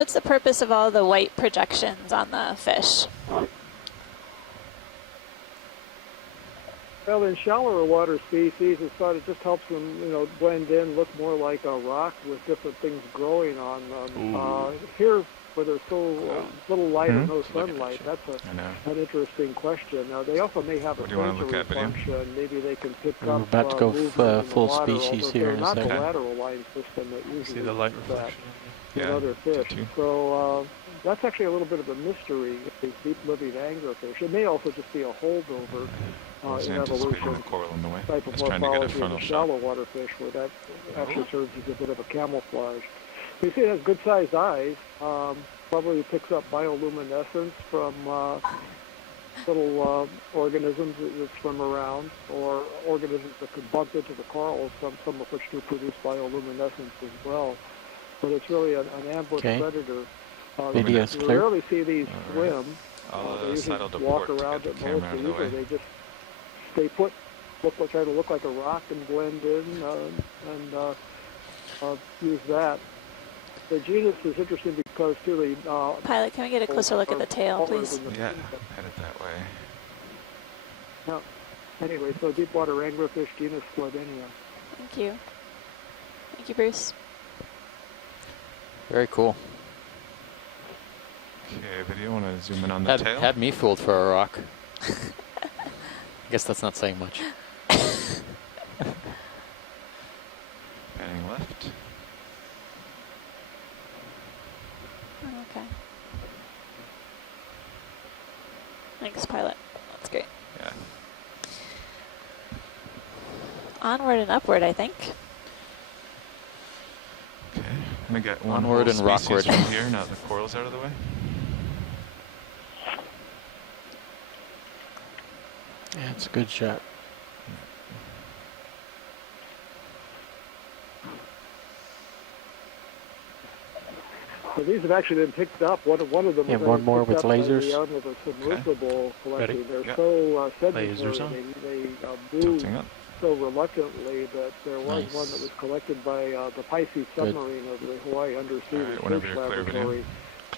What's the purpose of all the white projections on the fish? Well, in shallower water species, it's thought it just helps them, blend in, look more like a rock with different things growing on them. Here, where there's so little light or no sunlight, that's an interesting question. Now, they also may have a sensory function. Maybe they can pick We're up about to go full water, species here in a not second. the lateral line system that usually see the light reflection in other fish. So that's actually a little bit of a mystery, these deep-living anglerfish. It may also just be a holdover in evolution, the coral in the way. type of morphology in the shallow water fish, where that actually serves as a bit of a camouflage. You see it has good-sized eyes. Probably picks up bioluminescence from little organisms that swim around, or organisms that could bump into the corals, some of which do produce bioluminescence as well. But it's really an ambush predator. Video's you clear. rarely see these swim. They usually walk around at most. Usually they just stay put, try to look like a rock and blend in, and use that. The genus is interesting because, too, the... Pilot, can we get a closer look at the tail, please? Yeah, headed that way. No. Anyway, so deep water anglerfish, genus Floridinia. Thank you. Thank you, Bruce. Very cool. Okay, video, want to zoom in on the tail? Had me fooled for a rock. I guess that's not saying much. Panning left. Okay. Thanks, pilot. That's great. Yeah. Onward and upward, I think. Okay, I'm gonna get one Onward and rockward from here. Now the coral's out of the way. Yeah, it's a good shot. So these have actually been picked up. One of them was one more with lasers. With a submersible collecting. They're so sedentary. They move so reluctantly that there was one that was collected by the Pisces submarine of the Hawaii Undersea Research Laboratory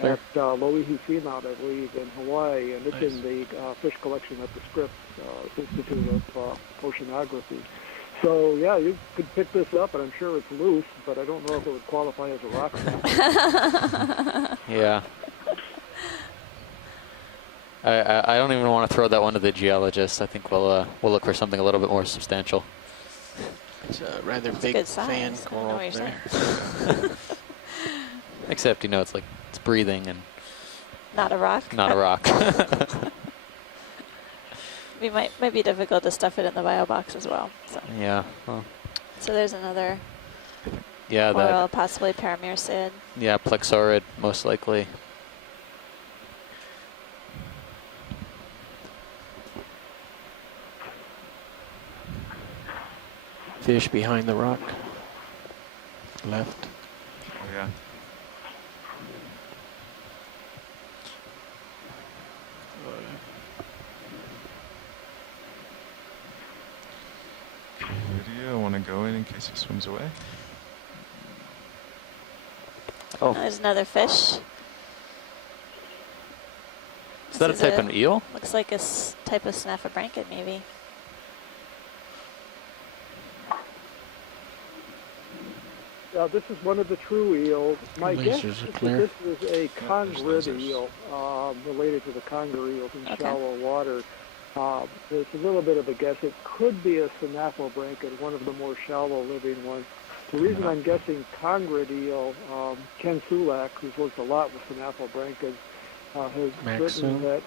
at Loihi Seamount, I believe, in Hawaii, and it's in the fish collection at the Scripps Institute of Oceanography. So, yeah, you could pick this up, and I'm sure it's loose, but I don't know if it would qualify as a rock sample. Yeah. I don't even want to throw that one to the geologist. I think we'll look for something a little bit more substantial. It's a rather big fan coral there. Except, it's like it's breathing and not a rock. Not a rock. It might be difficult to stuff it in the bio box as well. So. Yeah. Well. So there's another. Yeah. Coral, possibly paramyrcid. Yeah, plexaurid most likely. Fish behind the rock. Left. Oh, yeah. Video, I want to go in case he swims away. Oh. There's another fish. Is that a type of eel? Looks like a type of snaphobranchid, maybe. This is one of the true eels. My guess is that this is a conger eel, related to the conger eels in shallow water. It's a little bit of a guess. It could be a snaphobranchid, one of the more shallow living ones. The reason I'm guessing conger eel, Ken Sulak, who's worked a lot with snaphobranchids, has written that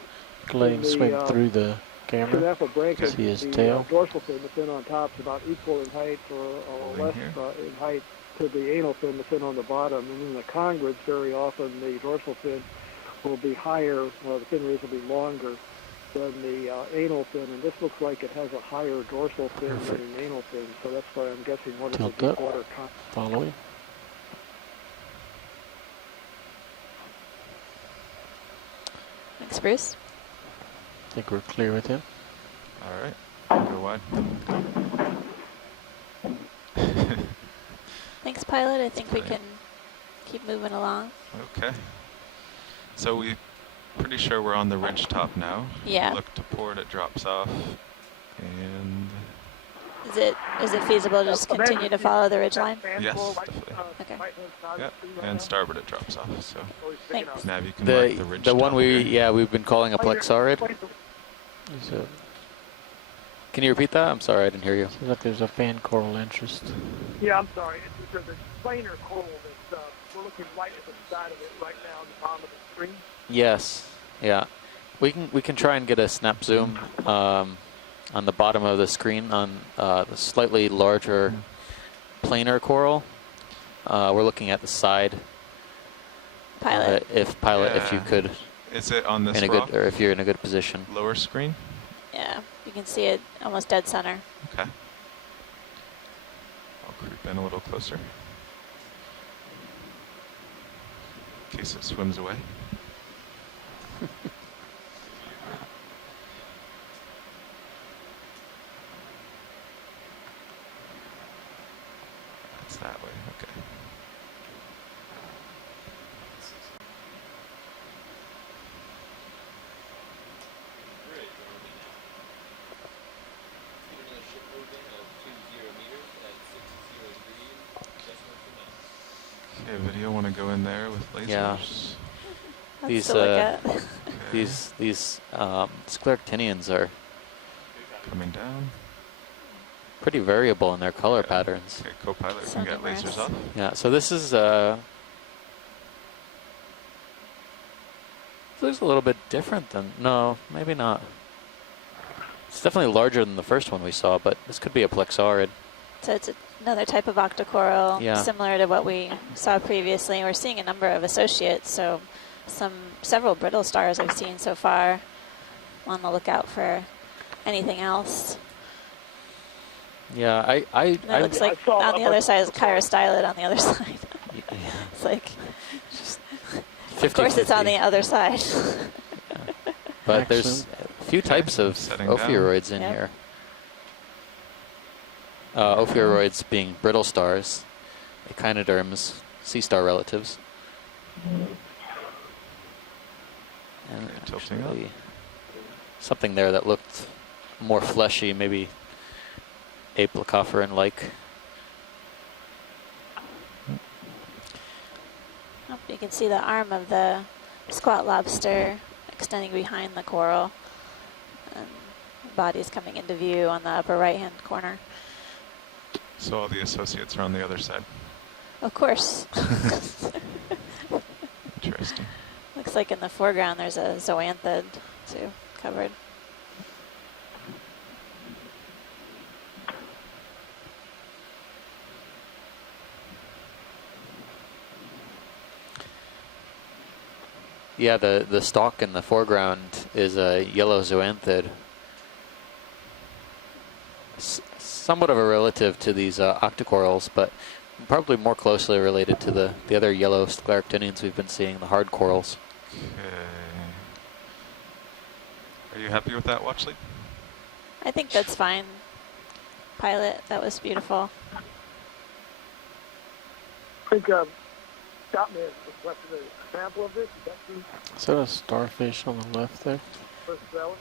swim through the camera. Snaphobranchid, see his tail. Dorsal fin, the fin on top, is about equal in height or less in height to the anal fin, the fin on the bottom. And in the congrids, very often the dorsal fin will be higher, the fin rays will be longer than the anal fin, and this looks like it has a higher dorsal fin than an anal fin, so that's why I'm guessing one of the deep water following. Thanks, Bruce. I think we're clear with him. All right, go wide. Thanks, pilot. I think we can keep moving along. Okay. So we pretty sure we're on the ridge top now. Yeah. Look to port, it drops off. And Is it feasible to just continue to follow the ridge line? yes, definitely. Okay. Yep. And starboard it drops off. So Thanks. Nav, you can mark the ridge top. one we've been calling a plexaurid. Can you repeat that? I'm sorry, I didn't hear you. Seems like there's a fan coral interest. Yeah, I'm sorry. There's a planar coral that we're looking right at the side of it right now on the bottom of the screen. Yes. Yeah. We can try and get a snap zoom on the bottom of the screen on the slightly larger planar coral. We're looking at the side. Pilot. If you could. Is it on this or if you're in a good position. lower screen? Yeah, you can see it almost dead center. Okay. I'll creep in a little closer. In case it swims away. It's that way, okay. Okay, video, want to go in there with lasers? Yeah. That's to look at. These scleractinians are Coming down. pretty variable in their color patterns. Okay, co-pilot So can get numerous. lasers off. Yeah, so this is looks a little bit different than, no, maybe not. It's definitely larger than the first one we saw, but this could be a plexaurid. So it's another type of octocoral, Yeah. similar to what we saw previously. We're seeing a number of associates, so several brittle stars I've seen so far. On the lookout for anything else. Yeah, And it looks like on the other side is chirostylid on the other side. It's like, of course it's on the other side. But there's a few types of Setting down. ophiuroids in Yep. here. Ophiuroids being brittle stars, echinoderms, sea star relatives. And Okay, tilting up. actually something there that looked more fleshy, maybe aplacophorine-like. Oh, you can see the arm of the squat lobster extending behind the coral. And the body's coming into view on the upper right-hand corner. So all the associates are on the other side. Of course. Interesting. Looks like in the foreground there's a zoanthid too, covered. Yeah, the stalk in the foreground is a yellow zoanthid. Somewhat of a relative to these octocorals, but probably more closely related to the other yellow scleractinians we've been seeing, the hard corals. Okay. Are you happy with that watch lead? I think that's fine. Pilot, that was beautiful. I think Scott may have requested a sample of this. Is that a starfish on the left there? First seller.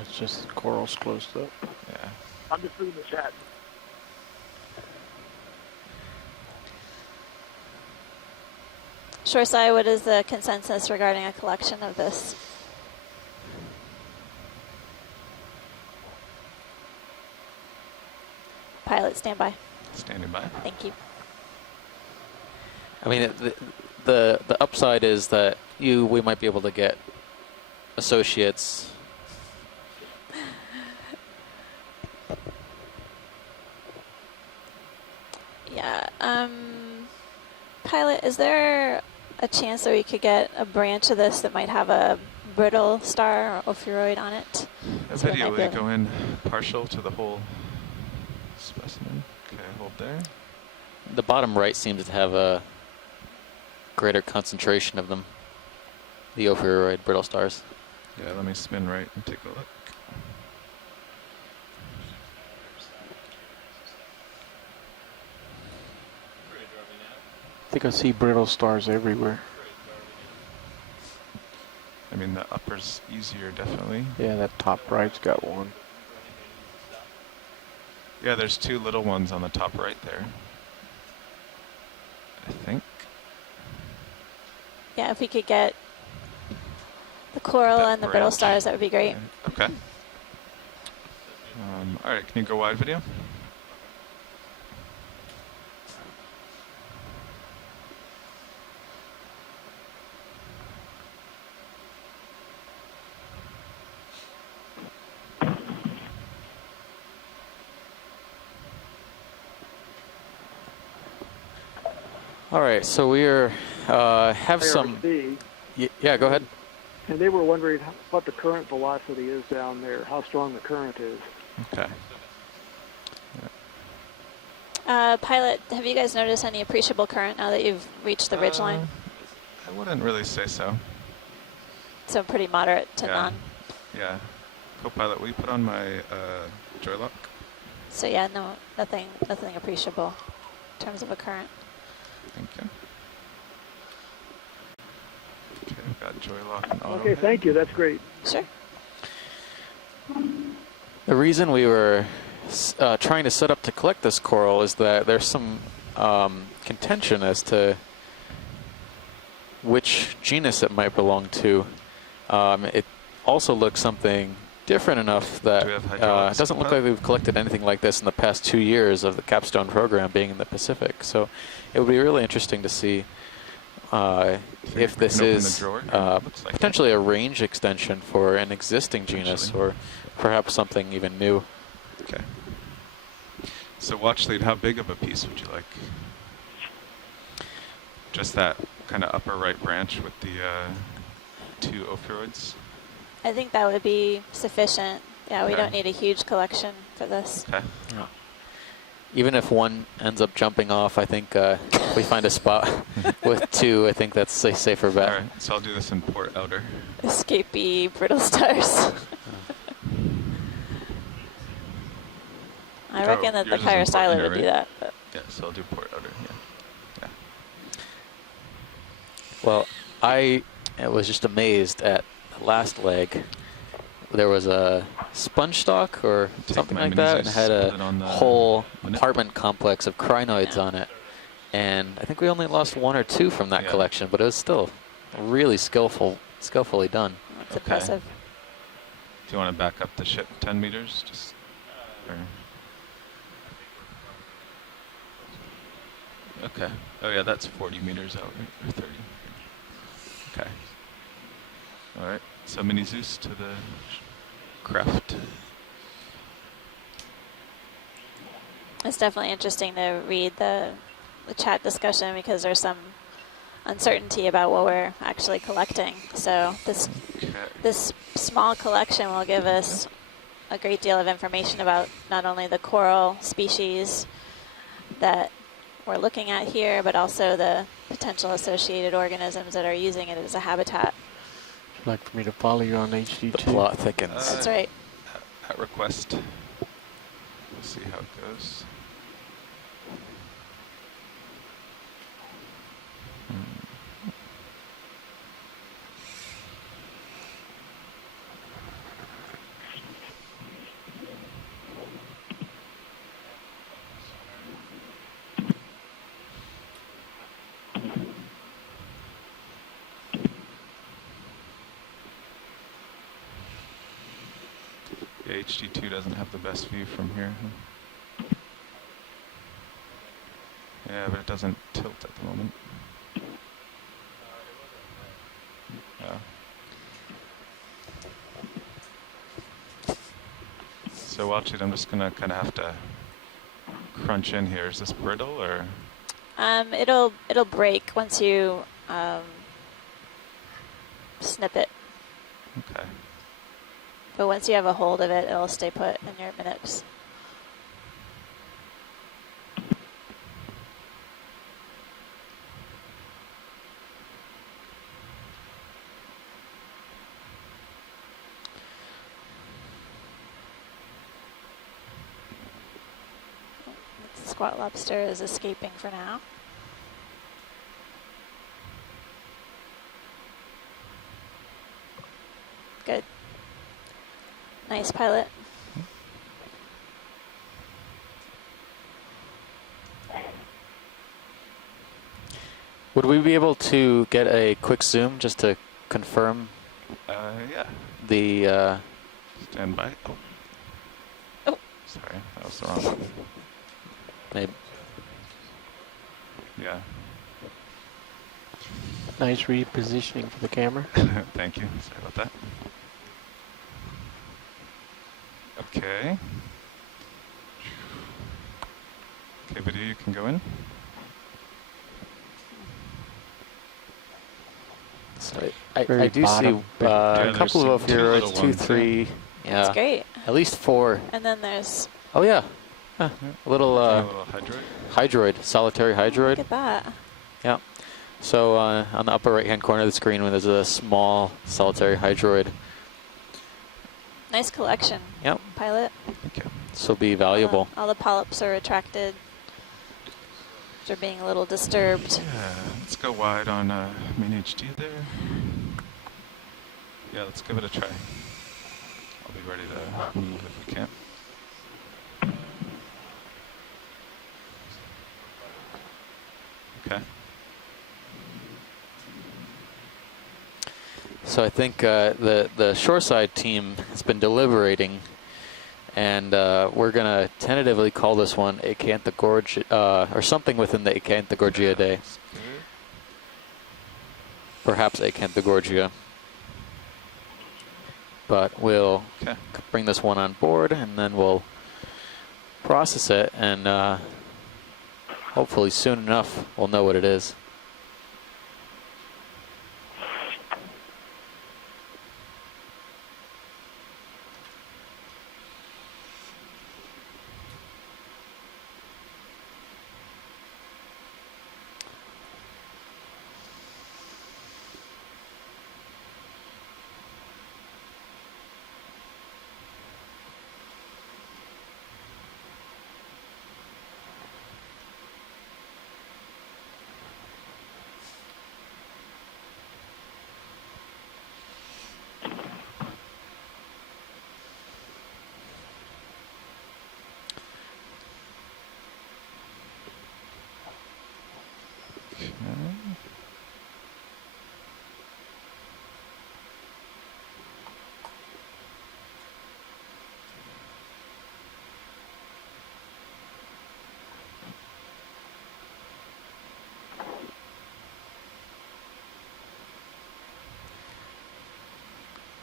It's just corals closed up. Yeah. I'm just reading the chat. Shoreside, what is the consensus regarding a collection of this? Pilot, stand by. Standing by. Thank you. I mean, the upside is that we might be able to get associates. Yeah. Pilot, is there a chance that we could get a branch of this that might have a brittle star or ophiuroid on it? A So it video, might be they able- go in partial to the whole specimen. Okay, hold there. The bottom right seems to have a greater concentration of them, the ophiuroid brittle stars. Yeah, let me spin right and take a look. think I see brittle stars everywhere. I mean, the upper's easier, definitely. Yeah, that top right's got one. Yeah, there's two little ones on the top right there, I think. Yeah, if we could get the coral That and the brittle branch. stars, that would be great. Okay. All right, can you go wide video? All right, so we are have some. IRC, Yeah, go ahead. and they were wondering what the current velocity is down there, how strong the current is. Okay. Pilot, have you guys noticed any appreciable current now that you've reached the ridge line? I wouldn't really say so. So pretty moderate to Yeah. none. Yeah. Co-pilot, will you put on my joy lock? So yeah, no, nothing appreciable in terms of a current. Thank you. Okay, we've got joy lock and auto. Okay, thank you. That's great. Sure. The reason we were trying to set up to collect this coral is that there's some contention as to which genus it might belong to. It also looks something different enough that Do we have it hydraulics doesn't look input? like we've collected anything like this in the past 2 years of the capstone program being in the Pacific. So it would be really interesting to see if this open the is drawer? Yeah, looks like it. potentially a range extension for an existing genus, Potentially. or perhaps something even new. Okay. So watch lead, how big of a piece would you like? Just that kind of upper right branch with the two ophiuroids? I think that would be sufficient. Yeah, we Okay. don't need a huge collection for this. Okay. Even if one ends up jumping off, I think if we find a spot with two, I think that's a safer bet. All right, so I'll do this in port outer. Escapee brittle stars. I reckon that the yours is in port Kyrostyler inner, would do right? that. But Yeah, so I'll do port outer, yeah. Well, I was just amazed at the last leg. There was a sponge stock or Take something my like mini that, and Zeus, had put a it on the whole limit. apartment complex of crinoids Yeah. on it. And I think we only lost 1 or 2 from that Yeah. collection, but it was still really skillfully done. it's Okay. impressive. Do you want to back up the ship 10 meters? Just, or? Okay. Oh yeah, that's 40 meters out, right? Or 30. Okay. All right. So mini Zeus to the craft. It's definitely interesting to read the chat discussion because there's some uncertainty about what we're actually collecting. So Okay. this small collection will give us a great deal of information about not only the coral species that we're looking at here, but also the potential associated organisms that are using it as a habitat. Would you like for me to follow you on The HD2? plot thickens. That's right. At request. We'll see how it goes. Yeah, HD2 doesn't have the best view from here. Yeah, but it doesn't tilt at the moment. Yeah. So watch it, I'm just gonna kind of have to crunch in here. Is this brittle or? It'll break once you snip it. Okay. But once you have a hold of it, it'll stay put in your minutes. Squat lobster is escaping for now. Good. Nice, pilot. Would we be able to get a quick zoom just to confirm Yeah. the... Stand by. Oh. Oh. Sorry, that was the wrong one. Maybe. Yeah. Nice repositioning for the camera. Thank you. Sorry about that. Okay. Okay, video, you can go in. So I Very do see bottom. a couple of there's two opioids, little 2, ones, 3. Yeah. That's great. At least 4. And then there's, Oh yeah. Huh. A little A little hydroid. hydroid, solitary look hydroid. at that. Yeah. So on the upper right-hand corner of the screen, when there's a small solitary hydroid. Nice collection. Yep. Pilot. Thank you. This will be valuable. All the polyps are retracted. They're being a little disturbed. Yeah, let's go wide on main HD there. Yeah, let's give it a try. I'll be ready to move if we can. Okay. So I think the shoreside team has been deliberating, and we're gonna tentatively call this one Acanthogorgia, or something within the Acanthogorgiidae. Perhaps Acanthogorgia. But we'll bring this one on board, and then we'll process it, and hopefully soon enough we'll know what it is.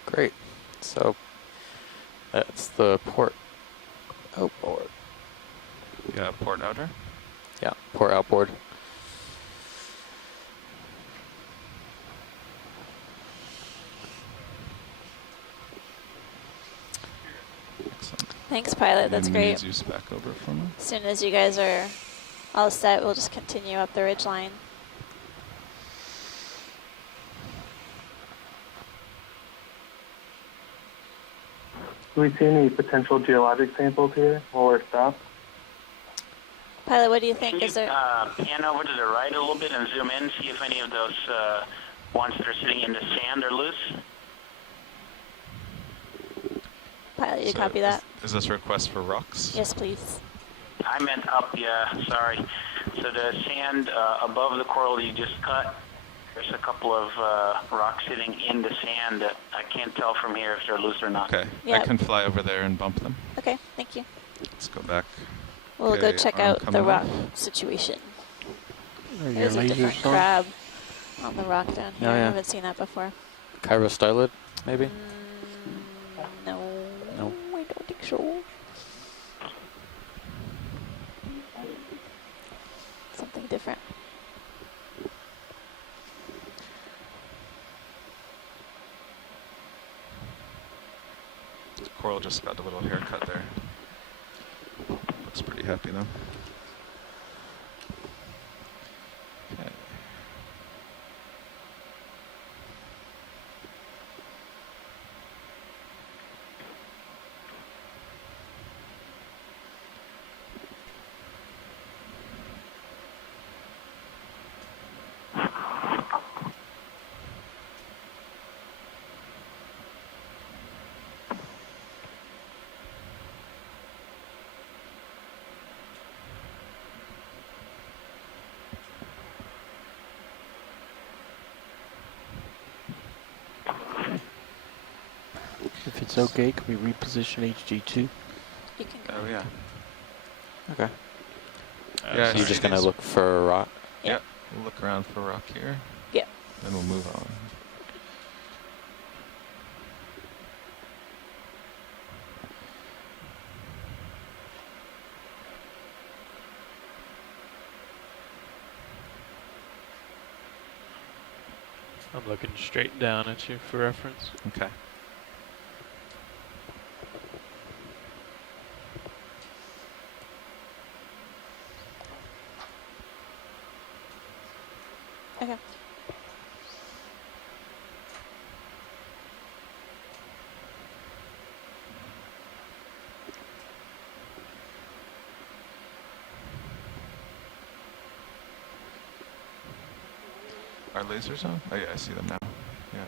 Great. So that's the port outboard. Yeah, port outer. Yeah, port outboard. Excellent. Thanks, pilot. That's And great. Zeus back over for me. As soon as you guys are all set, we'll just continue up the ridge line. Do we see any potential geologic samples here while we're stopped? Pilot, what do you think? Can you Is there? pan over to the right a little bit and zoom in, see if any of those ones that are sitting in the sand are loose? Pilot, you So copy that? Is this a request for rocks? Yes, please. I meant up, yeah, sorry. So the sand above the coral you just cut, there's a couple of rocks sitting in the sand that I can't tell from here if they're loose or not. Okay, Yep. I can fly over there and bump them. Okay, thank you. Let's go back. We'll go Okay, check arm out the coming rock off. situation. Are your There's a different lasers on? crab on the rock down here. Oh, I yeah. haven't seen that before. Chirostylid, maybe? No. No. I don't think so. Something different. Coral just got a little haircut there. Looks pretty happy though. Okay. it's okay, can we reposition HG2? You can go. Oh yeah. Okay. Yeah, So you're just gonna look for a rock? Yeah. We'll look around for a rock here. Yeah. Then we'll move on. I'm looking straight down at you for reference. Okay. Okay. Are lasers on? Oh yeah, I see them now. Yeah.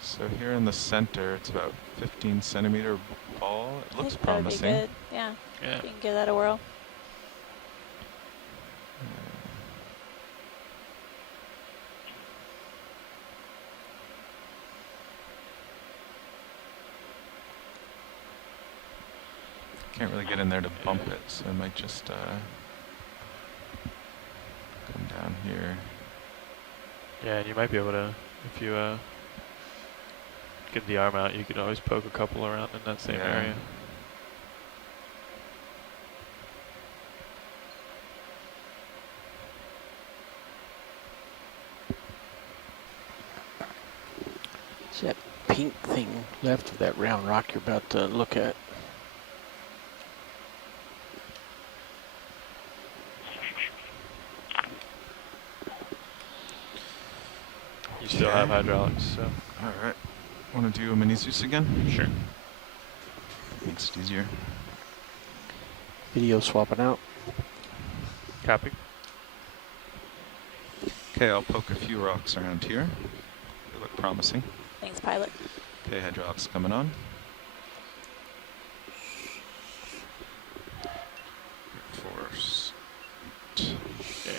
So here in the center, it's about 15 centimeter ball. It looks promising. That would be good. Yeah. Yeah. You can give that a whirl. Can't really get in there to bump it, so I might just come down here. Yeah, and you might be able to, if you get the arm out, you could always poke a couple around in that same area. See that pink thing left of that round rock you're about to look at? You still have hydraulics, so. All right. Want to do a mini Zeus again? Sure. Makes it easier. Video swapping out. Copy. Okay, I'll poke a few rocks around here. They look promising. Thanks, pilot. Okay, hydraulics coming on. Force. Yeah.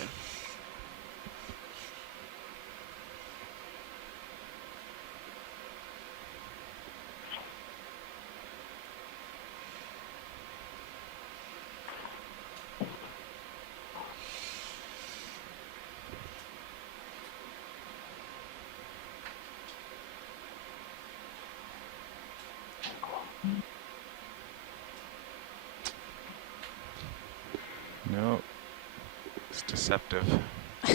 No, it's deceptive. I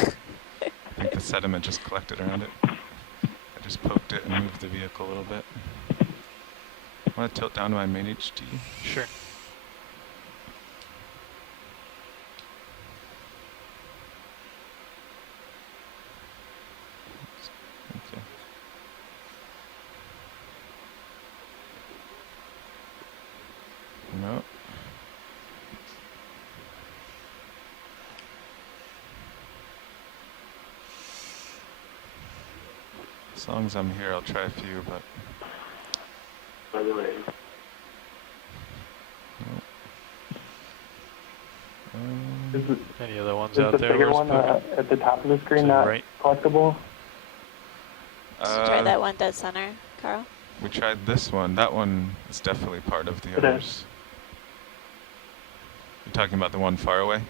think the sediment just collected around it. I just poked it and moved the vehicle a little bit. Want to tilt down to my main HT? Sure. Okay. No. As long as I'm here, I'll try a few, but... By the way, is, it, Any other ones is out the there? bigger one at the top of the screen not collectible? Did you try that one dead center, Carl? We tried this one. That one is definitely part of the others. You're talking about the one far away?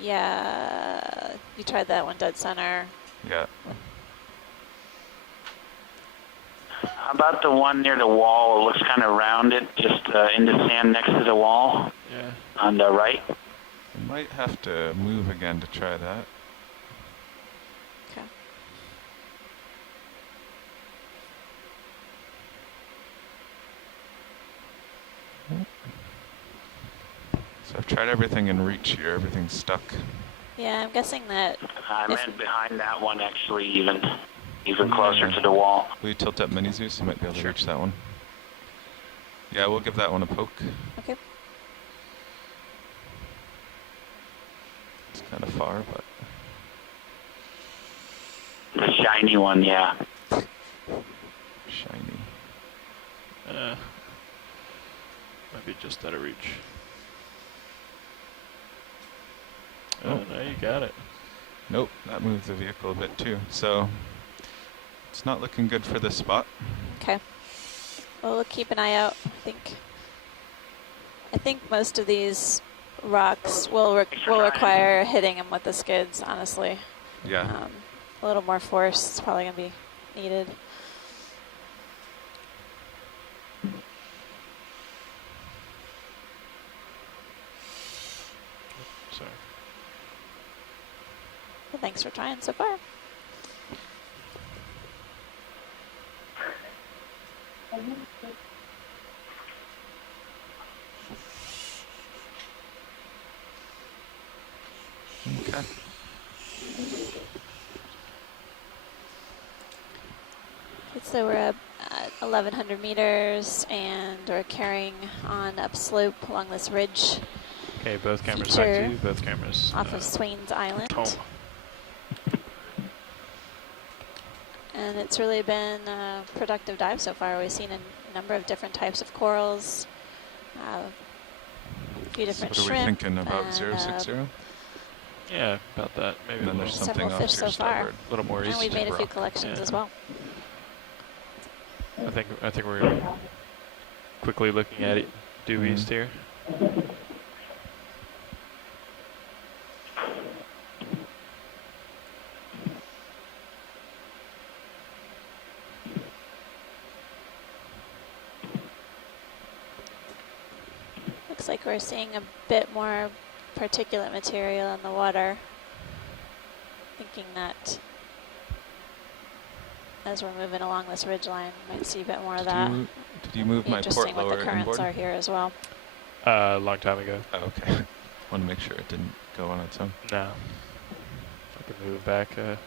Yeah, you tried that one dead center. Yeah. How about the one near the wall? It looks kind of rounded, just in the sand next to the wall. Yeah. On the right. I might have to move again to try that. Okay. So I've tried everything in reach here. Everything's stuck. Yeah, I'm guessing that. I meant behind that one, actually, even closer to the wall. Will you tilt up Mini Zeus? You might be able to reach that one. Yeah, we'll give that one a poke. Okay. It's kind of far, but... The shiny one, yeah. Shiny. Might be just out of reach. Oh, no, you got it. Nope, that moved the vehicle a bit too. So It's not looking good for this spot. Okay. Well, we'll keep an eye out. I think most of these rocks will require hitting them with the skids, honestly. Yeah. A little more force is probably going to be needed. Sorry. Well, thanks for trying so far. Okay. So we're at 1,100 meters, and we're carrying on upslope along this ridge. Okay, both cameras back to you. Both cameras. Off of Swains Island. Home. And it's really been a productive dive so far. We've seen a number of different types of corals, a few different so what shrimp. What are we thinking about 060? Yeah, about that. Maybe And then there's something several off fish to your so far. starboard. A little more east. And we've made a few rock. collections as well. I think we're quickly looking at it due east here. Looks like we're seeing a bit more particulate material in the water. Thinking that as we're moving along this ridgeline, we might see a bit more of that. Did you move my port Interesting what lower the currents inboard? are here as well. A long time ago. Oh, okay. Want to make sure it didn't go on its own. No. I can move back. It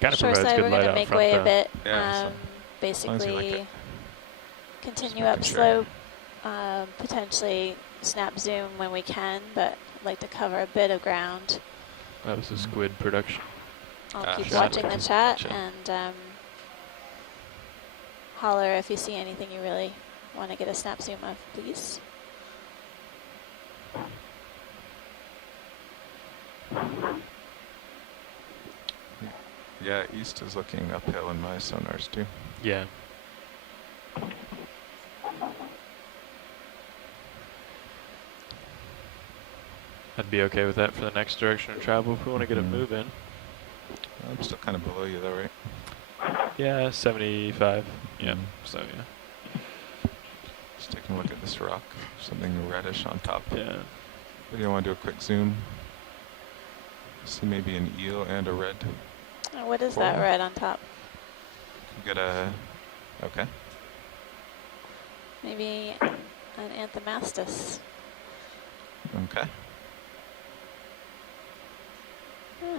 kind of Shore provides side, good we're light going to out make front way though. a bit. Yeah, so Basically, like it. continue Just making sure. upslope, potentially snap zoom when we can, but I'd like to cover a bit of ground. That was a squid production. I'll keep Shot. watching the chat Gotcha. and holler if you see anything you really want to get a snap zoom of, please. Yeah, east is looking uphill in my sonars too. Yeah. I'd be okay with that for the next direction of travel if we want to get it moving. I'm still kind of below you though, right? Yeah, 75. Yeah, so yeah. Just taking a look at this rock. Something reddish on top. Yeah. What do you want to do? A quick zoom? See maybe an eel and a red. What is that Coral. red on top? Get a... Okay. Maybe an anthomastus. Okay.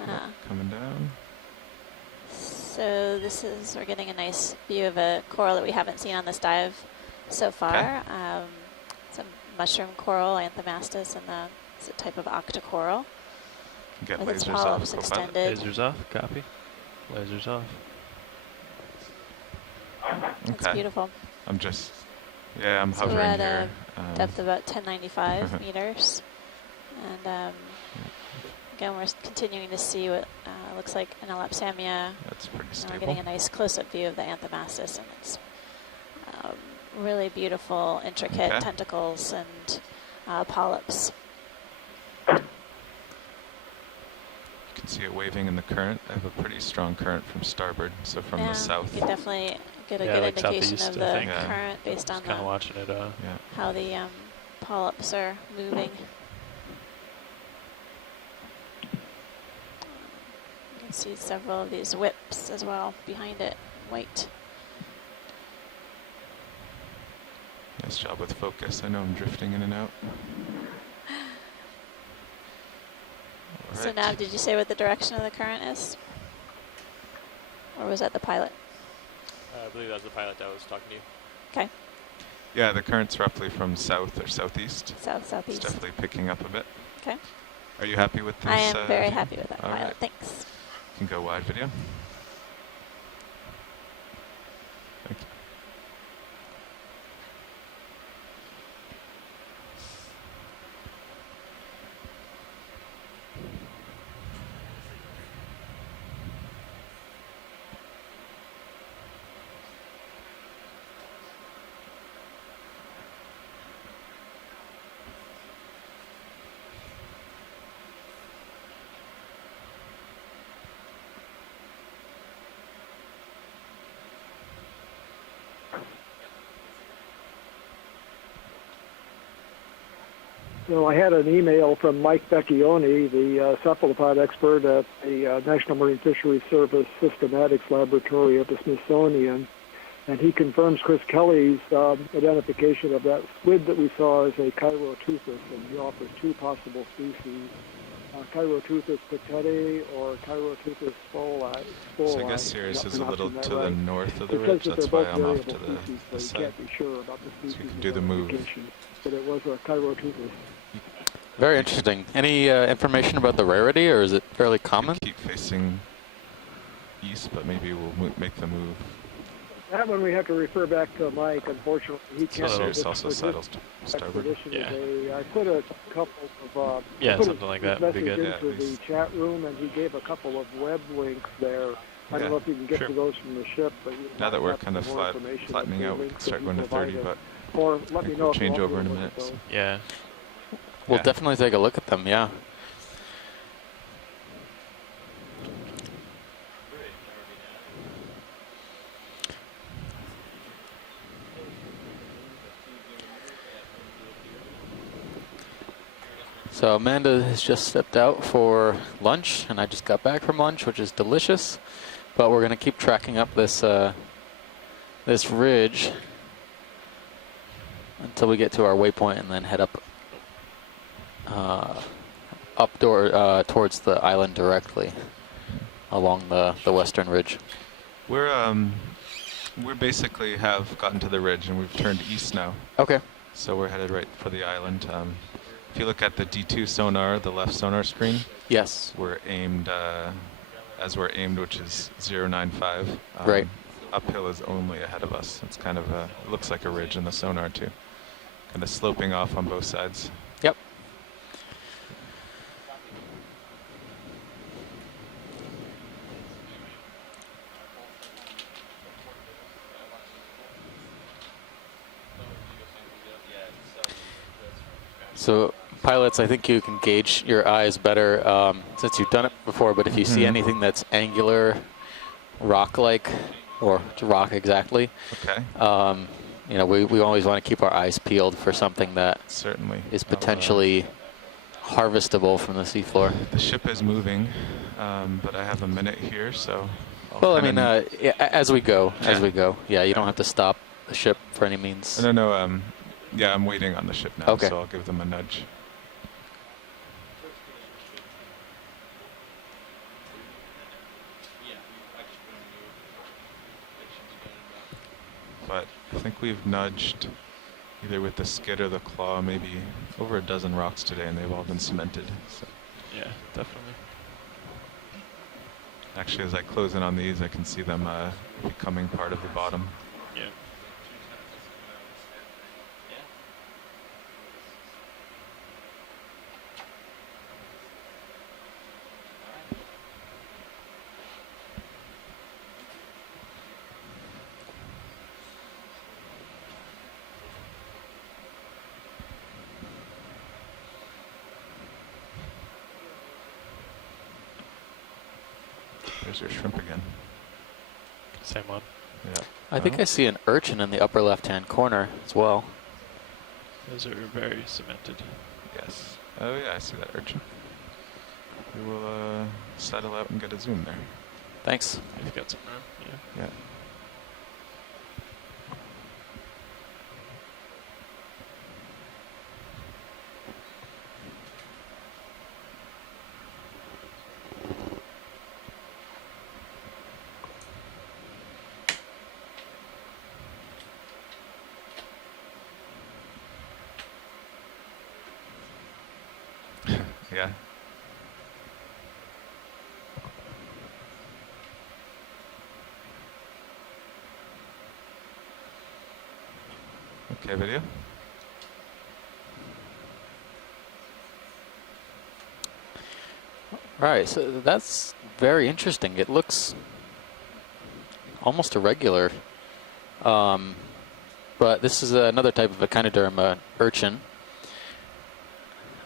Ah. Coming down. So this is, we're getting a nice view of a coral that we haven't seen on this dive so far. It's a mushroom coral, anthomastus, and it's a type of octocoral. Get with its lasers polyps off. extended. Lasers off. Copy. Lasers off. It's Okay. beautiful. I'm just... Yeah, I'm So we're hovering at here. a depth of about 1095 meters. And again, we're continuing to see what looks like an elapsamia. That's pretty We're stable. getting a nice close-up view of the anthomastus, and it's really beautiful, intricate Okay. tentacles and polyps. You can see it waving in the current. I have a pretty strong current from starboard, so from the south. You can definitely get a Yeah, good like indication southeast, of I the think. Yeah. current based on Just kind of watching it. Yeah. how the polyps are moving. You can see several of these whips as well behind it, white. Nice job with focus. I know I'm drifting in and out. So Alright. now, did you say what the direction of the current is? Or was that the pilot? I believe that was the pilot that was talking to you. Okay, Yeah, the current's roughly from south or southeast. south, southeast. It's definitely picking up a bit. Okay. Are you happy with this? I am very happy with that all pilot. right. Thanks. You can go wide video. Thank you. So I had an email from Mike Becchione, the cephalopod expert at the National Marine Fisheries Service Systematics Laboratory at the Smithsonian, and he confirms Chris Kelly's identification of that squid that we saw as a Chiroteuthis, and he offers two possible species, Chiroteuthis pateti or Chiroteuthis spoli. So I guess Sirius is a little to the north of the ridge, that's why I'm off to the side. Can't be sure about the species, so you can do the move. But it was a Chiroteuthis. Very interesting. Any information about the rarity, or is it fairly common? Keep facing east, but maybe we'll make the move. That one we have to refer back to Mike. Unfortunately, he can't. Sirius also settles starboard. Yeah. I put a couple of something like that would be good. Into the chat room, and he gave a couple of web links there. I don't know if you can get to those from the ship, but now that we're kind of flattening out, we can start going to 30, but or let me know we'll change over in a minute. So. Yeah. We'll definitely take a look at them, yeah. So Amanda has just stepped out for lunch, and I just got back from lunch, which is delicious. But we're going to keep tracking up this this ridge until we get to our waypoint, and then head up towards the island directly along the western ridge. We're basically have gotten to the ridge, and we've turned east now. Okay. So we're headed right for the island. If you look at the D2 sonar, the left sonar screen, yes, we're aimed as we're aimed, which is 095. Right. Uphill is only ahead of us. It's kind of it looks like a ridge in the sonar too, kind of sloping off on both sides. Yep. So pilots, I think you can gauge your eyes better since you've done it before, but if you see anything that's angular, rock-like, or rock exactly, okay. You know, we always want to keep our eyes peeled for something that certainly is potentially harvestable from the seafloor. The ship is moving, but I have a minute here, so... Well, I mean, as we go, Yeah, you don't have to stop the ship for any means. No, yeah, I'm waiting on the ship now, okay. So I'll give them a nudge. But I think we've nudged either with the skid or the claw, maybe over a dozen rocks today, and they've all been cemented. So. Yeah, definitely. Actually, as I close in on these, I can see them becoming part of the bottom. Yeah. There's your shrimp again. Same one. Yeah. I think I see an urchin in the upper left-hand corner as well. Those are very cemented. Yes. Oh yeah, I see that urchin. We will settle out and get a zoom there. Thanks. You've got some room. Yeah. Yeah. Yeah. Okay, video. Right, so that's very interesting. It looks almost irregular. But this is another type of echinoderm urchin.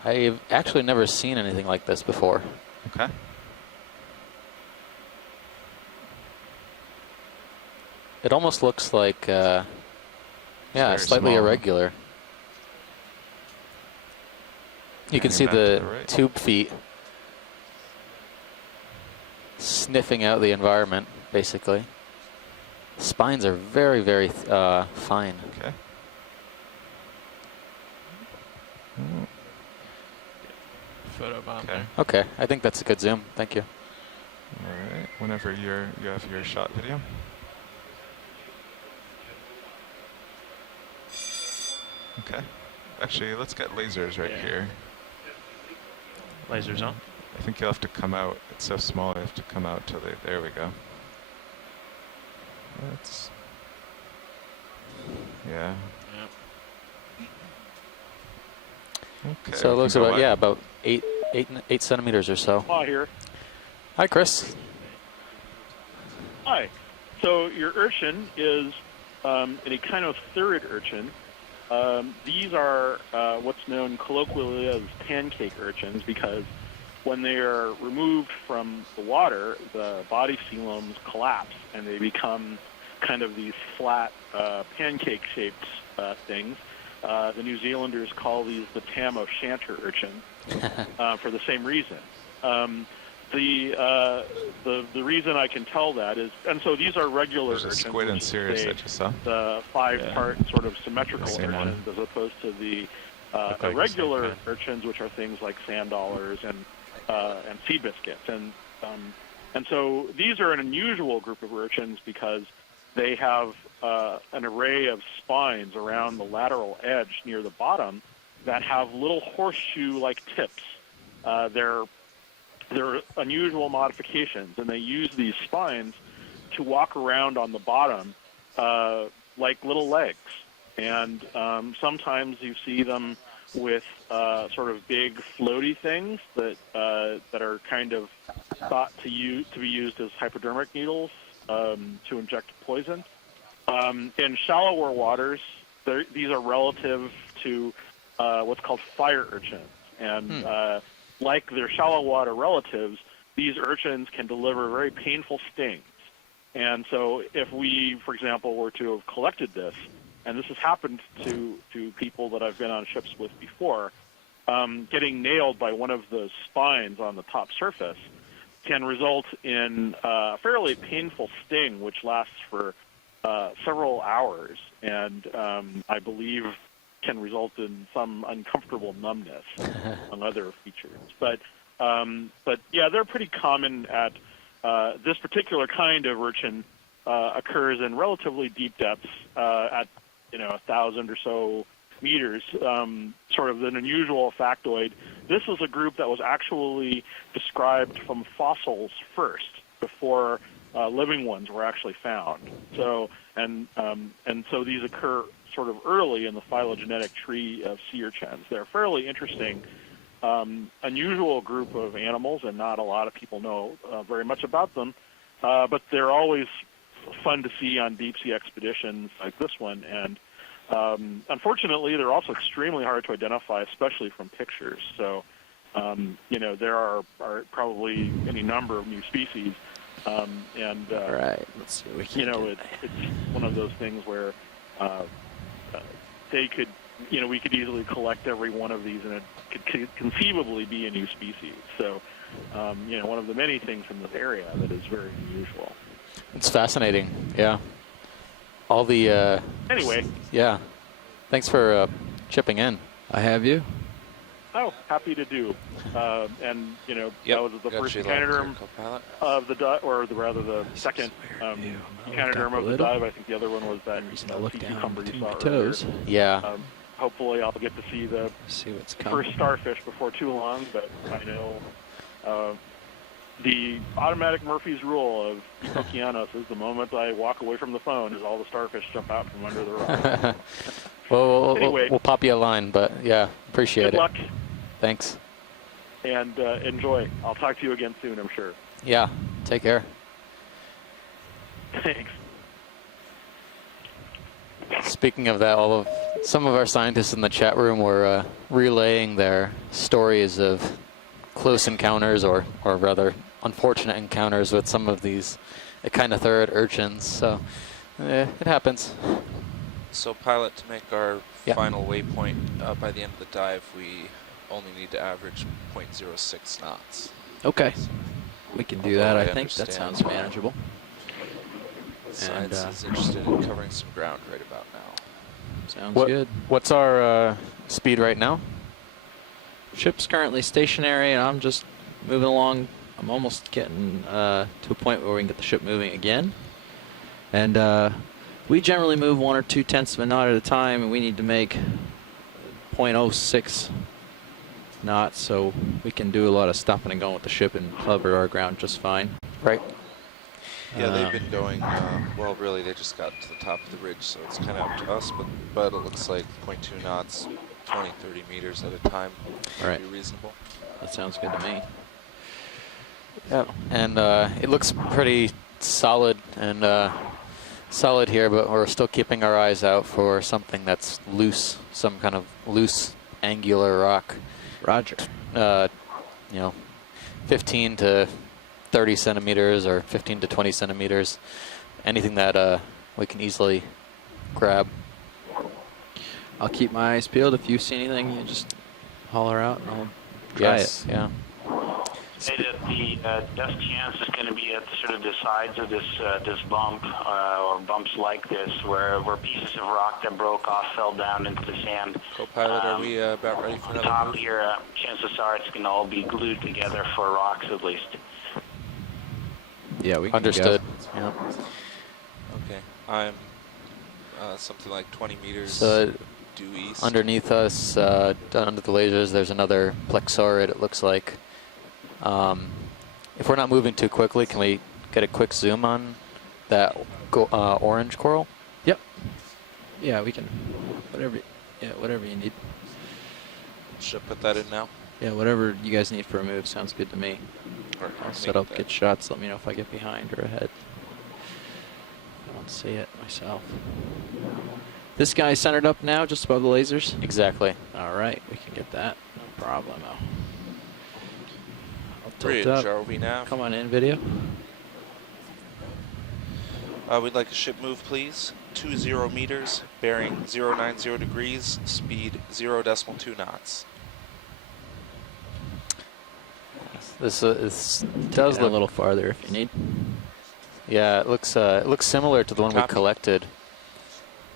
I've actually never seen anything like this before. Okay. It almost looks like, yeah, slightly small. irregular. You can see the tube feet sniffing out the environment, basically. Spines are very, very fine. Okay. Photo bomb there. Okay, I think that's a good zoom. Thank you. All right. Whenever you have your shot video. Okay. Actually, let's get lasers right here. Lasers on. I think you'll have to come out. It's so small, you have to come out till they. There we go. That's. Yeah. Okay. So it looks about about 8 centimeters or so. Hi here. Hi, Chris. Hi. So your urchin is a kind of third urchin. These are what's known colloquially as pancake urchins because when they are removed from the water, the body coeloms collapse and they become kind of these flat pancake-shaped things. The New Zealanders call these the Tam O'Shanter urchin for the same reason. The reason I can tell that is, and so these are regular urchins. There's a squid and Sirius I just saw. The 5-part sort of symmetrical urchins as opposed to the irregular urchins, which are things like sand dollars and sea biscuits. And so these are an unusual group of urchins because they have an array of spines around the lateral edge near the bottom that have little horseshoe-like tips. They're unusual modifications, and they use these spines to walk around on the bottom like little legs. And sometimes you see them with sort of big floaty things that are kind of thought to be used as hypodermic needles to inject poison. In shallower waters, these are relative to what's called fire urchins. And like their shallow water relatives, these urchins can deliver very painful stings. And so if we, for example, were to have collected this, and this has happened to people that I've been on ships with before, getting nailed by one of the spines on the top surface can result in a fairly painful sting, which lasts for several hours, and I believe can result in some uncomfortable numbness, among other features. But yeah, they're pretty common at this particular kind of urchin occurs in relatively deep depths at 1,000 or so meters. Sort of an unusual factoid. This is a group that was actually described from fossils first, before living ones were actually found. So and so these occur sort of early in the phylogenetic tree of sea urchins. They're a fairly interesting, unusual group of animals, and not a lot of people know very much about them. But they're always fun to see on deep sea expeditions like this one. And unfortunately, they're also extremely hard to identify, especially from pictures. So, there are probably any number of new species. All right, let's see what we can do. It's one of those things where they could, we could easily collect every one of these, and it could conceivably be a new species. So, one of the many things in this area that is very unusual. It's fascinating, yeah. All the anyway. Yeah, thanks for chipping in. I have you. Oh, happy to do. And that was the first echinoderm of the dive, or the second echinoderm of the dive. I think the other one was that sea cucumber you saw earlier. Yeah. Hopefully, I'll get to see the first starfish before too long. But I know the automatic Murphy's rule of Okeanos is the moment I walk away from the phone, is all the starfish jump out from under the rock. Well, anyway, we'll pop you a line, but yeah, appreciate it. Good luck. Thanks. And enjoy. I'll talk to you again soon, I'm sure. Yeah, take care. Thanks. Speaking of that, some of our scientists in the chat room were relaying their stories of close encounters, or rather unfortunate encounters with some of these echinotherid urchins. So it happens. So, pilot, to make our final waypoint by the end of the dive, we only need to average 0.06 knots. Okay. We can do that, I think. That understand sounds manageable. Science is interested in covering some ground right about now. Sounds good. What's our speed right now? Ship's currently stationary, and I'm just moving along. I'm almost getting to a point where we can get the ship moving again. And we generally move 1 or 2 tenths of a knot at a time, and we need to make 0.06 knots, so we can do a lot of stopping and going with the ship and cover our ground just fine. Right. Yeah, they've been going, well, really, they just got to the top of the ridge, so it's kind of up to us, but it looks like 0.2 knots, 20, 30 meters at a time would be reasonable. That sounds good to me. Yeah, and it looks pretty solid and solid here, but we're still keeping our eyes out for something that's loose, some kind of loose angular rock. Roger. You know, 15 to 30 centimeters or 15 to 20 centimeters, anything that we can easily grab. I'll keep my eyes peeled. If you see anything, you just holler out and I'll try it. Yeah. Say that the best chance is going to be at sort of the sides of this this bump or bumps like this, where pieces of rock that broke off fell down into the sand. Co-pilot, are we about ready for another top move? here, chances are it's going to all be glued together for rocks at least. Yeah, we can Understood. Go. Yeah. Okay, I'm something like 20 meters due east. Underneath us, under the lasers, there's another plexaurid, it looks like. If we're not moving too quickly, can we get a quick zoom on that orange coral? Yep. Yeah, we can. Whatever you need. Should I put that in now? Yeah, whatever you guys need for a move sounds good to me. I'll set up, get shots. Let me know if I get behind or ahead. I don't see it myself. This guy's centered up now, just above the lasers? Exactly. All right, we can get that. No problemo. Bridge, are we now? Come on in, video. We'd like a ship move, please. 20 meters, bearing 090 degrees, speed 0.2 knots. This does look a little farther if you need. Yeah, it looks similar to the one we collected.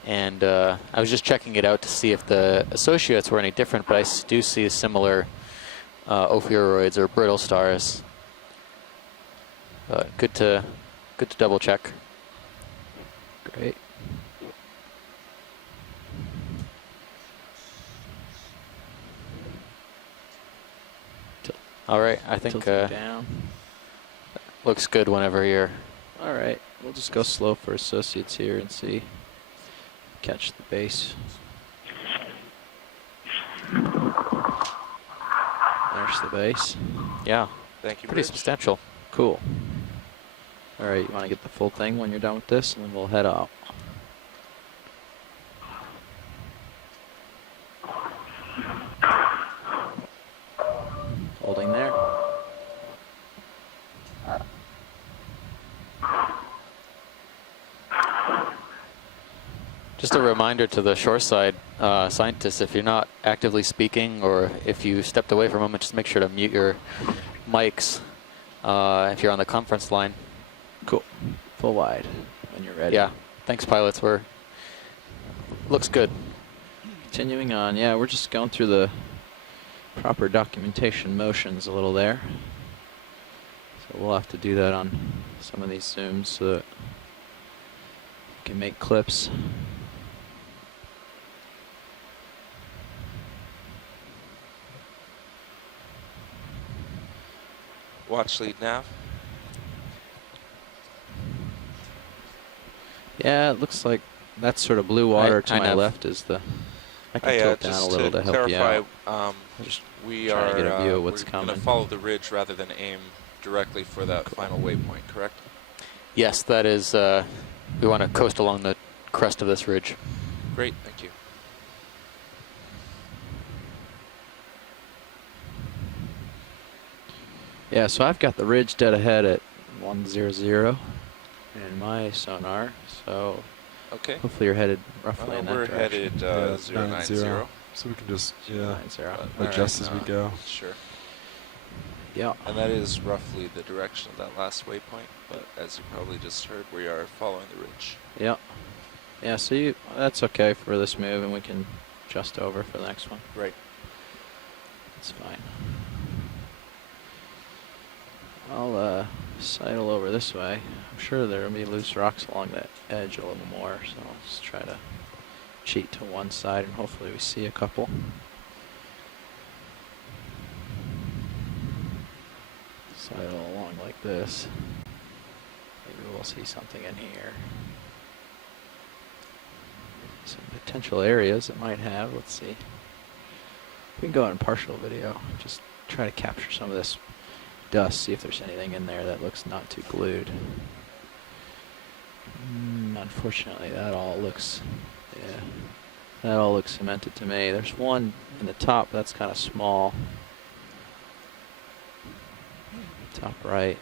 And I was just checking it out to see if the associates were any different, but I do see similar ophiuroids or brittle stars. Good to double check. Great. All right, I think down. Looks good whenever you're. All right, we'll just go slow for associates here and see. Catch the base. There's the base. Yeah. Thank you. Pretty substantial. Cool. All right, you want to get the full thing when you're done with this, and then we'll head out. Holding there. Just a reminder to the shoreside scientists, if you're not actively speaking or if you stepped away for a moment, just make sure to mute your mics if you're on the conference line. Cool. Full wide when you're ready. Yeah. Thanks, pilots. Looks good. Continuing on. Yeah, we're just going through the proper documentation motions a little there. So we'll have to do that on some of these zooms so that we can make clips. Watch lead nav. Yeah, it looks like that's sort of blue water to my left is the. I can tilt down a little to help you out. We trying are to get a view of what's we're coming. going to follow the ridge rather than aim directly for that final waypoint, correct? Yes, that is. We want to coast along the crest of this ridge. Great, thank you. Yeah, so I've got the ridge dead ahead at 100 in my sonar. So okay. Hopefully you're headed roughly in that we're direction. headed 090. So we can just, 9-0. adjust as we go. Sure. Yeah. And that is roughly the direction of that last waypoint, but as you probably just heard, we are following the ridge. Yeah. Yeah, so that's okay for this move, and we can adjust over for the next one. Right. That's fine. I'll sidle over this way. I'm sure there will be loose rocks along that edge a little more, so I'll just try to cheat to one side, and hopefully we see a couple. Sidle along like this. Maybe we'll see something in here. Some potential areas it might have. Let's see. We can go in partial video. Just try to capture some of this dust. See if there's anything in there that looks not too glued. Unfortunately, that all looks, that all looks cemented to me. There's one in the top that's kind of small. Top right.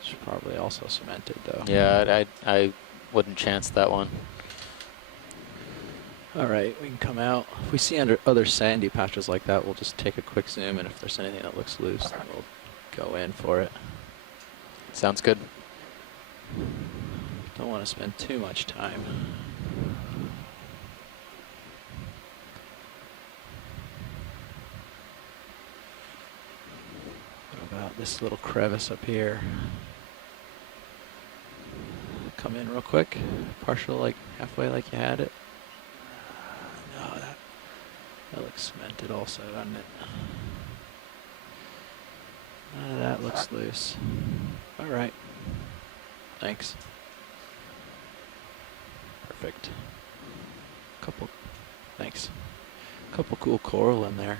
It's probably also cemented though. Yeah, I wouldn't chance that one. All right, we can come out. If we see under other sandy patches like that, we'll just take a quick zoom, and if there's anything that looks loose, then we'll go in for it. Sounds good. Don't want to spend too much time. What about this little crevice up here? Come in real quick. Partial, like halfway like you had it. No, that looks cemented also, doesn't it? That looks loose. All right. Thanks. Perfect. Thanks. Couple cool coral in there.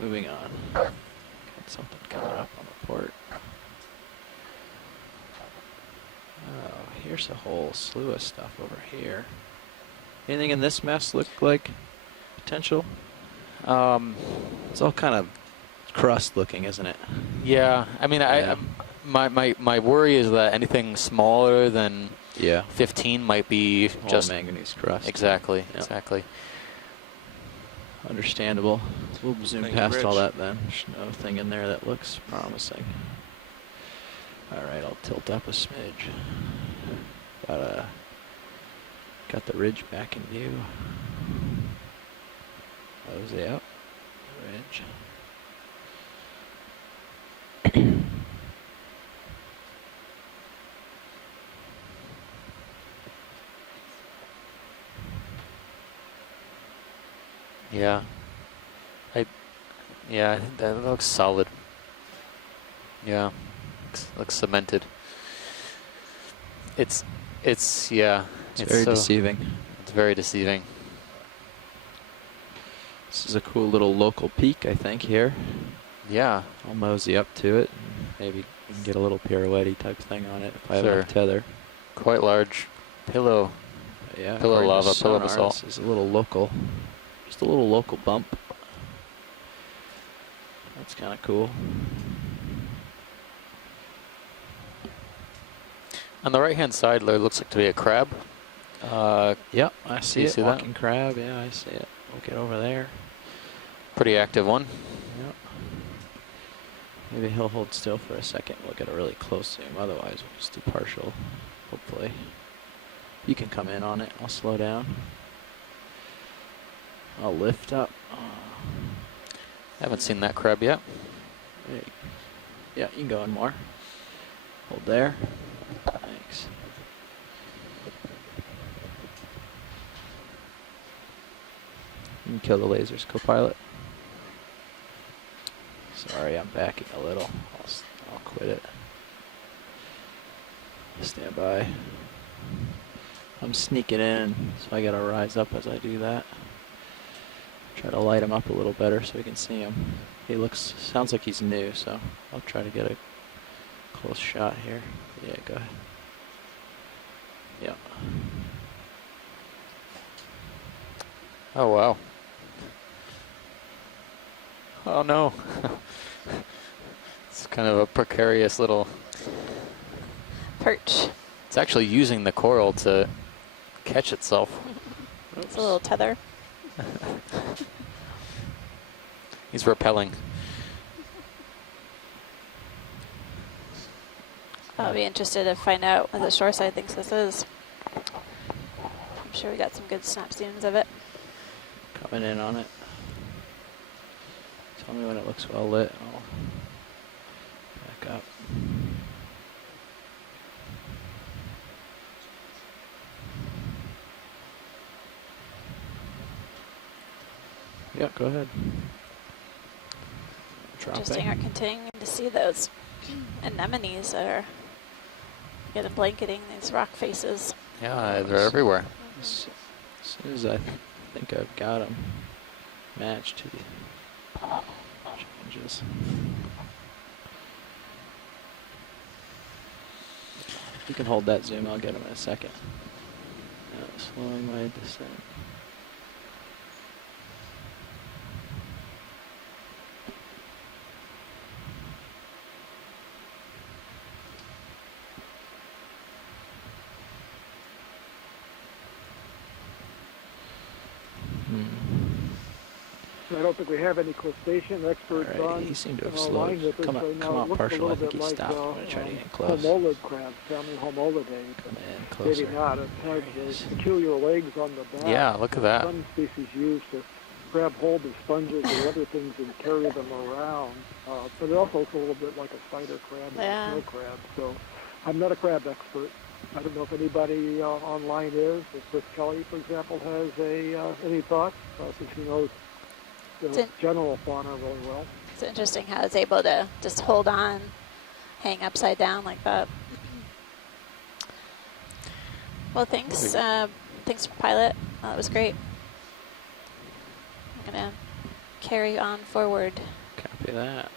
Moving on. Got something coming up on the port. Oh, here's a whole slew of stuff over here. Anything in this mess look like potential? It's all kind of crust looking, isn't it? Yeah, I mean, Yeah. my worry is that anything smaller than 15 might be all just manganese crust. Exactly, Yep. exactly. Understandable. We'll zoom Thank you, past all Rich. that then. There's nothing in there that looks promising. All right, I'll tilt up a smidge. Got the ridge back in view. Mosey up. Ridge. Yeah. I think that looks solid. Yeah. Looks cemented. It's very deceiving. It's very deceiving. This is a cool little local peak, I think, here. Yeah. I'll mosey up to it. And maybe we can get a little pirouette type thing on it if I have Sure. enough tether. Quite large pillow. Yeah. Pillow according to lava, pillow sonar, basalt. This is a little local. Just a little local bump. That's kind of cool. On the right-hand side, there looks like to be a crab. Yep, I see you it. see that? Walking crab. Yeah, I see it. We'll get over there. Pretty active one. Yep. Maybe he'll hold still for a second. We'll get a really close zoom. Otherwise, we'll just do partial. Hopefully. You can come in on it. I'll slow down. I'll lift up. Haven't seen that crab yet. There you- Yeah, you can go in more. Hold there. Thanks. You can kill the lasers, co-pilot. Sorry, I'm backing a little. I'll quit it. Stand by. I'm sneaking in, so I gotta rise up as I do that. Try to light him up a little better so we can see him. He sounds like he's new, so I'll try to get a close shot here. Yeah, go ahead. Yeah. Oh, wow. Oh, no. It's kind of a precarious little perch. It's actually using the coral to catch itself. a little tether. He's repelling. I'll be interested to find out what the shore side thinks this is. I'm sure we got some good snap zooms of it. Coming in on it. Tell me when it looks well lit. I'll back up. Yeah, go ahead. Interesting. We're continuing to see those anemones that are getting blanketing these rock faces. Yeah, they're everywhere. As soon as I think I've got them matched to the changes. You can hold that zoom, I'll get them in a second. Slowing my descent. I don't think we have any crustacean experts on. He seemed to have line slowed. with us Come right now. out It looks partial. a I little think bit he like stopped when I tried to get in close. Homolid crabs, family homolidae. Closer. Maybe not. It has those peculiar legs on the back. Yeah, look at that. Some species use to grab hold of sponges or other things and carry them around. But it also looks a little bit like a spider crab or a snow crab. So I'm not a crab expert. I don't know if anybody online is. If Chris Kelly, for example, has any thoughts, since he knows the general fauna really well. It's interesting how it's able to just hold on, hang upside down like that. Well, thanks. Thanks, pilot. That was great. I'm gonna carry on forward. Copy that.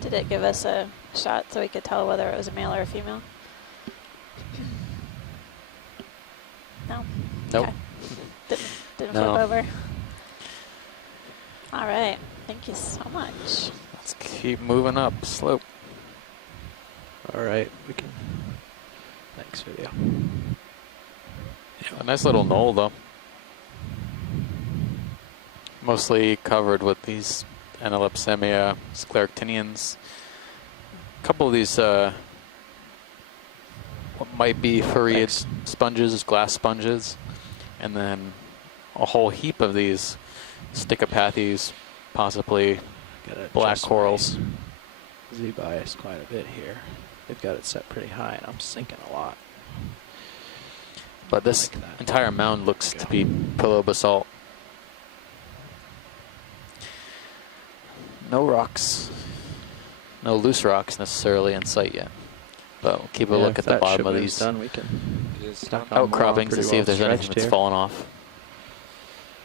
Did it give us a shot so we could tell whether it was a male or a female? No? Nope. Okay. Didn't No. flip over? All right. Thank you so much. Let's keep moving up slope. All right, we can. Thanks, video. A nice little knoll, though. Mostly covered with these Analepsemia scleractinians. A couple of these what might be furriid sponges, glass sponges, and then a whole heap of these Stichopathes, possibly black corals. Z-bias quite a bit here. They've got it set pretty high, and I'm sinking a lot. But this entire mound looks to be pillow basalt. No rocks, no loose rocks necessarily in sight yet. But we'll keep a look at the bottom of these done, we can outcroppings to see if there's anything that's fallen off.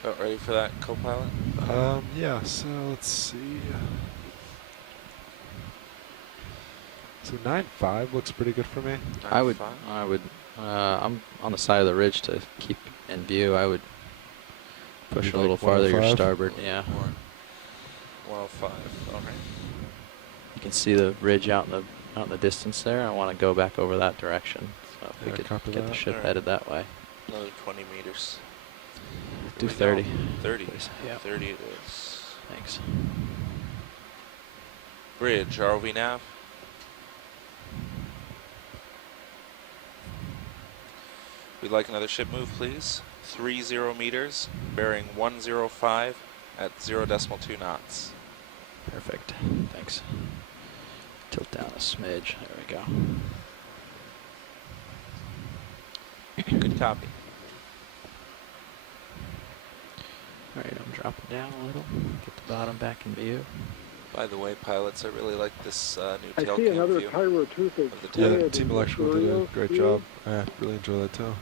About ready for that, co-pilot? Yeah, so let's see. So 9.5 looks pretty good for me. I would, I'm on the side of the ridge to keep in view. I would push a little farther your starboard, yeah. 105, okay. You can see the ridge out in the distance there. I want to go back over that direction. So if we could get the ship headed that way. Another 20 meters. Do 30. 30. Yeah. 30 it is. Thanks. Bridge, ROV nav. We'd like another ship move, please. 30 meters, bearing 105 at 0.2 knots. Perfect. Thanks. Tilt down a smidge. There we go. Good copy. All right, I'm dropping down a little. Get the bottom back in view. By the way, pilots, I really like this new I tail see cam another view. Tyrotooth. Yeah, Team Electrical did a great job. I really enjoy that too.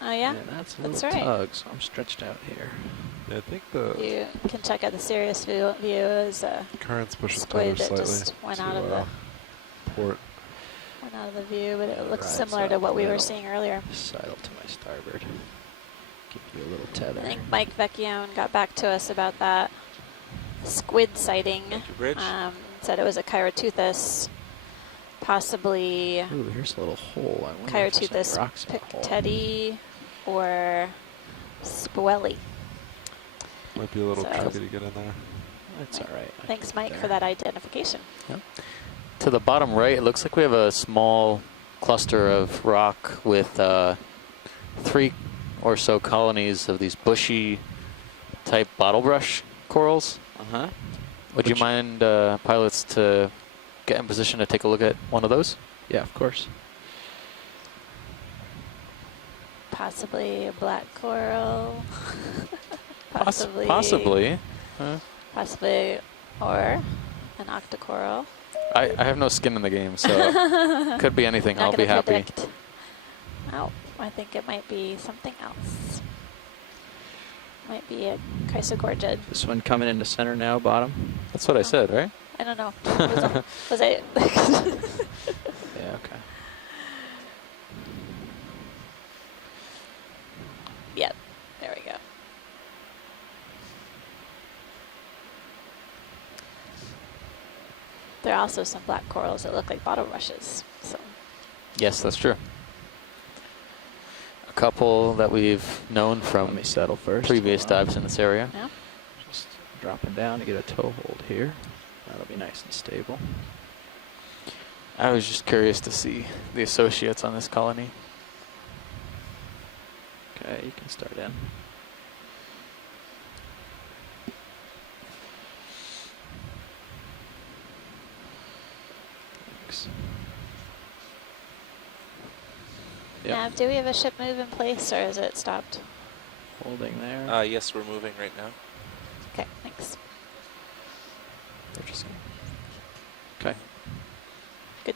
Oh yeah, that's a that's little right. tug, so I'm stretched out here. Yeah, I think the You can check out the Sirius view as a current's pushing squid tether that slightly just went to out of the port. went out of the view, but it looks Right, similar so to what we were little seeing earlier. Sidle to my starboard. Give you a little tether. I think Mike Vecchione got back to us about that squid sighting. Thank you, Bridge. Said it was a Chiroteuthis, possibly Ooh, here's a little hole. I wonder if there's any Chiroteuthis rocks in the hole. picteti or Spouelli. Might be a little So- tricky to get in there. That's all right. I Thanks, can get Mike, for there. that identification. To the bottom right, it looks like we have a small cluster of rock with 3 or so colonies of these bushy type bottlebrush corals. Uh-huh. Would you mind, pilots, to get in position to take a look at one of those? Yeah, of course. Possibly a black coral. Possibly. Possibly. Possibly, or an octocoral. I have no skin in the game, so could be anything. Not I'll be gonna happy. predict. Oh, I think it might be something else. Might be a Chrysogorgid. This one coming into center now, bottom. That's what I said, right? I don't know. Was I? Yeah, okay. Yep. There we go. There are also some black corals that look like bottle rushes. So Yes, that's true. A couple that we've known Let from me settle first. previous Hold on. dives in this area. yeah. Just dropping down to get a toe hold here. That'll be nice and stable. I was just curious to see the associates on this colony. Okay, you can start in. Thanks. Yep. Nav, do we have a ship move in place, or is it stopped? Holding there. Yes, we're moving right now. Okay, thanks. Purchasing. Okay. Good.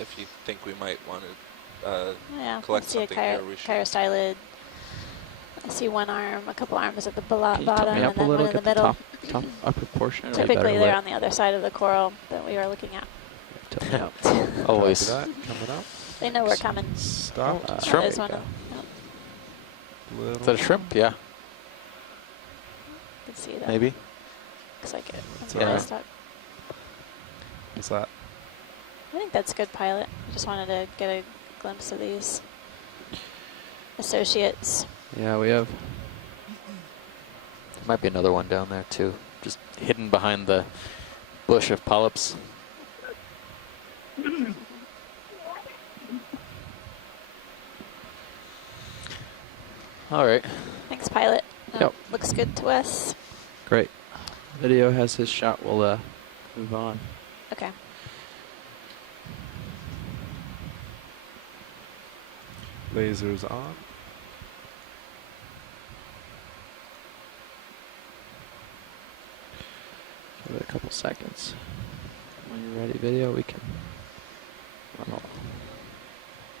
If you think we might want to Yeah, collect I see a something here, we should. chirostylid. I see one arm, a couple arms at the Can you tilt bottom, me and up a then one little? in the Get the middle. top upper portion. Typically, they're on the other side of the coral that we are looking at. Tilt me up. Always. Copy that. Coming up. They know we're coming. Stop. Oh, Shrimp. There's one. There Yep, Is that a shrimp? Yeah, you can see that. maybe. Looks like it. That's Yeah. what I thought. What's that? I think that's good, pilot. I just wanted to get a glimpse of these associates. Yeah, we have. Might be another one down there too, just hidden behind the bush of polyps. All right. Thanks, pilot. Yep. Looks good to us. Great. Video has his shot. We'll move on. Okay. Lasers on. Give it a couple seconds. When you're ready, video, we can run all.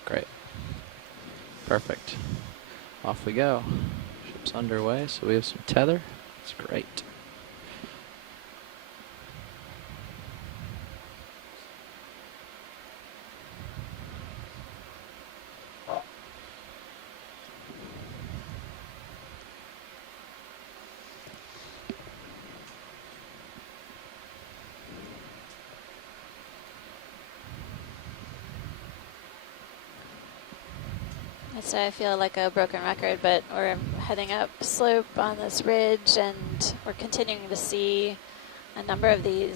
Great. Perfect. Off we go. Ship's underway, so we have some tether. That's great. So I feel like a broken record, but we're heading up slope on this ridge, and we're continuing to see a number of these